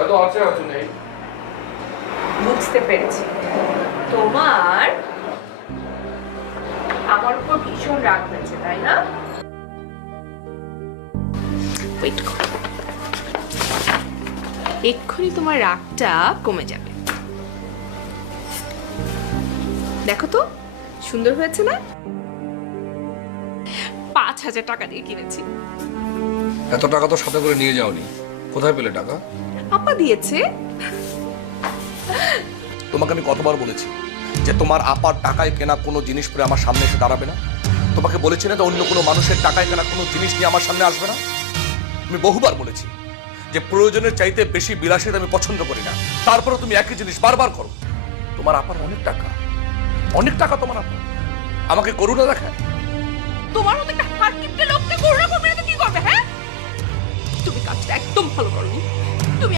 হয়তো আছে হয়তো নেই। বুঝতে পেরেছি, তোমার আমার উপর ভীষণ রাগ হয়েছে, তাই না? ওয়েট করো, এক্ষুনি তোমার রাগটা কমে যাবে। দেখো তো সুন্দর হয়েছে না? 5,000 টাকা দিয়ে কিনেছি। এত টাকা তো সাথে করে নিয়ে যাওনি, কোথায় পেলে টাকা? আপা দিয়েছে। তোমাকে আমি কতবার বলেছি যে তোমার আপার টাকায় কেনা কোনো জিনিস পরে আমার সামনে এসে দাঁড়াবে না? তোমাকে বলেছি না যে অন্য কোনো মানুষের টাকায় কেনা কোনো জিনিস নিয়ে আমার সামনে আসবে না? আমি বহুবার বলেছি যে প্রয়োজনের চাইতে বেশি বিলাসিতা আমি পছন্দ করি না, তারপরে তুমি একই জিনিস বারবার করো। তোমার আপার অনেক টাকা, অনেক টাকা তোমার আপা, আমাকে করুণা দেখায়। তোমার মতো একটা হারকিপটে লোককে করুণা করবে না তো কি করবে? হ্যাঁ, তুমি কাজটা একদম ভালো করোনি।